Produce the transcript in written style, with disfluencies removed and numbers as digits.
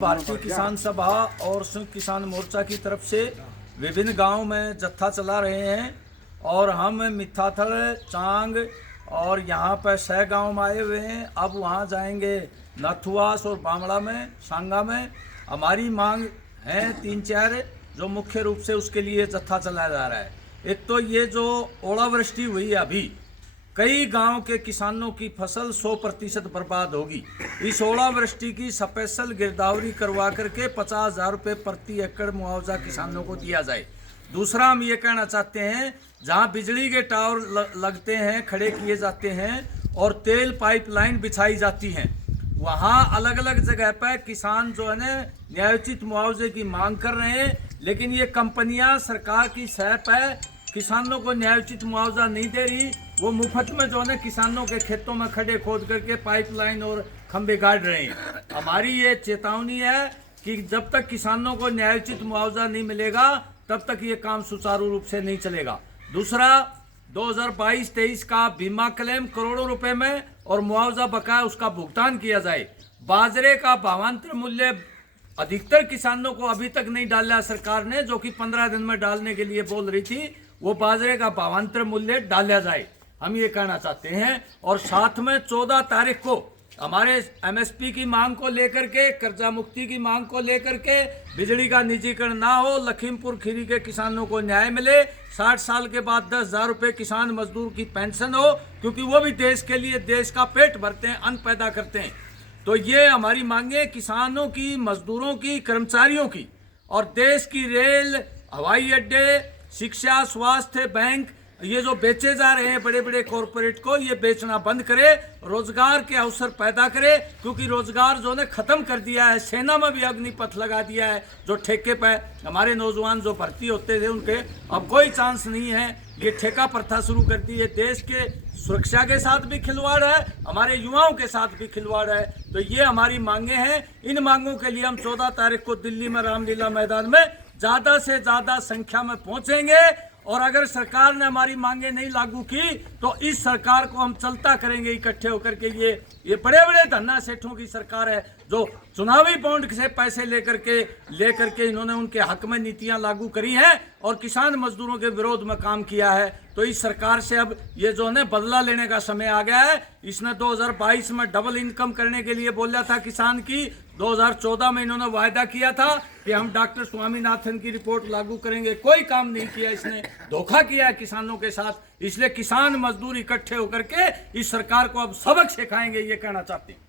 भारतीय किसान सभा और संयुक्त किसान मोर्चा की तरफ से विभिन्न गांवों में जत्था चला रहे हैं और हम मिथाथल, चांग और यहाँ पर 6 गांव में आए हुए हैं। अब वहाँ जाएंगे नथुआस और बामड़ा में, सांगा में। हमारी मांग है 3-4 जो मुख्य रूप से उसके लिए जत्था चलाया जा रहा है। एक तो ये जो ओलावृष्टि हुई है, अभी कई गांव के किसानों की फसल 100% बर्बाद होगी। इस ओलावृष्टि की स्पेशल गिरदावरी करवा करके 50,000 रुपये प्रति एकड़ मुआवजा किसानों को दिया जाए। दूसरा, हम ये कहना चाहते हैं, जहां बिजली के टावर लगते हैं, खड़े किए जाते हैं और तेल पाइपलाइन बिछाई जाती हैं, वहां अलग अलग जगह पर किसान जो है ना न्यायोचित मुआवजे की मांग कर रहे हैं, लेकिन ये कंपनियां सरकार की सह पर किसानों को न्यायोचित मुआवजा नहीं दे रही। वो मुफ्त में जो है किसानों के खेतों में खड्डे खोद करके पाइपलाइन और खंभे गाड़ रहे हैं। हमारी ये चेतावनी है कि जब तक किसानों को न्यायोचित मुआवजा नहीं मिलेगा तब तक ये काम सुचारू रूप से नहीं चलेगा। दूसरा, 2022-23 का बीमा क्लेम करोड़ों रुपए में और मुआवजा बकाया उसका भुगतान किया जाए। बाजरे का भावांतर मूल्य अधिकतर किसानों को अभी तक नहीं डाला सरकार ने, जो कि 15 दिन में डालने के लिए बोल रही थी। वो बाजरे का भावांतर मूल्य डाला जाए, हम ये कहना चाहते हैं। और साथ में 14 तारीख को हमारे एमएसपी की मांग को लेकर के, कर्जा मुक्ति की मांग को लेकर के, बिजली का निजीकरण ना हो, लखीमपुर खीरी के किसानों को न्याय मिले, 60 साल के बाद 10,000 रुपये किसान मजदूर की पेंशन हो, क्योंकि वो भी देश के लिए देश का पेट भरते हैं, अन्न पैदा करते हैं। तो ये हमारी मांगे किसानों की, मजदूरों की, कर्मचारियों की, और देश की रेल, हवाई अड्डे, शिक्षा, स्वास्थ्य, बैंक, ये जो बेचे जा रहे हैं बड़े बड़े कॉरपोरेट को, ये बेचना बंद करे, रोजगार के अवसर पैदा करे, क्योंकि रोजगार जो ने खत्म कर दिया है। सेना में भी अग्निपथ लगा दिया है, जो ठेके पे हमारे नौजवान जो भर्ती होते थे उनके अब कोई चांस नहीं है। ये ठेका प्रथा शुरू कर दी है। देश के सुरक्षा के साथ भी खिलवाड़ है, हमारे युवाओं के साथ भी खिलवाड़ है। तो ये हमारी मांगे हैं। इन मांगों के लिए हम 14 तारीख को दिल्ली में रामलीला मैदान में ज़्यादा से ज़्यादा संख्या में पहुंचेंगे, और अगर सरकार ने हमारी मांगे नहीं लागू की तो इस सरकार को हम चलता करेंगे इकट्ठे होकर के। ये बड़े बड़े धन्ना सेठों की सरकार है, जो चुनावी बॉन्ड से पैसे लेकर के इन्होंने उनके हक में नीतियां लागू करी हैं और किसान मजदूरों के विरोध में काम किया है। तो इस सरकार से अब ये जो है बदला लेने का समय आ गया है। इसने 2022 में डबल इनकम करने के लिए बोला था किसान की। 2014 में इन्होंने वायदा किया था कि हम डॉक्टर स्वामीनाथन की रिपोर्ट लागू करेंगे, कोई काम नहीं किया। इसने धोखा किया है किसानों के साथ। इसलिए किसान मजदूर इकट्ठे होकर के इस सरकार को अब सबक सिखाएंगे, ये कहना चाहते हैं।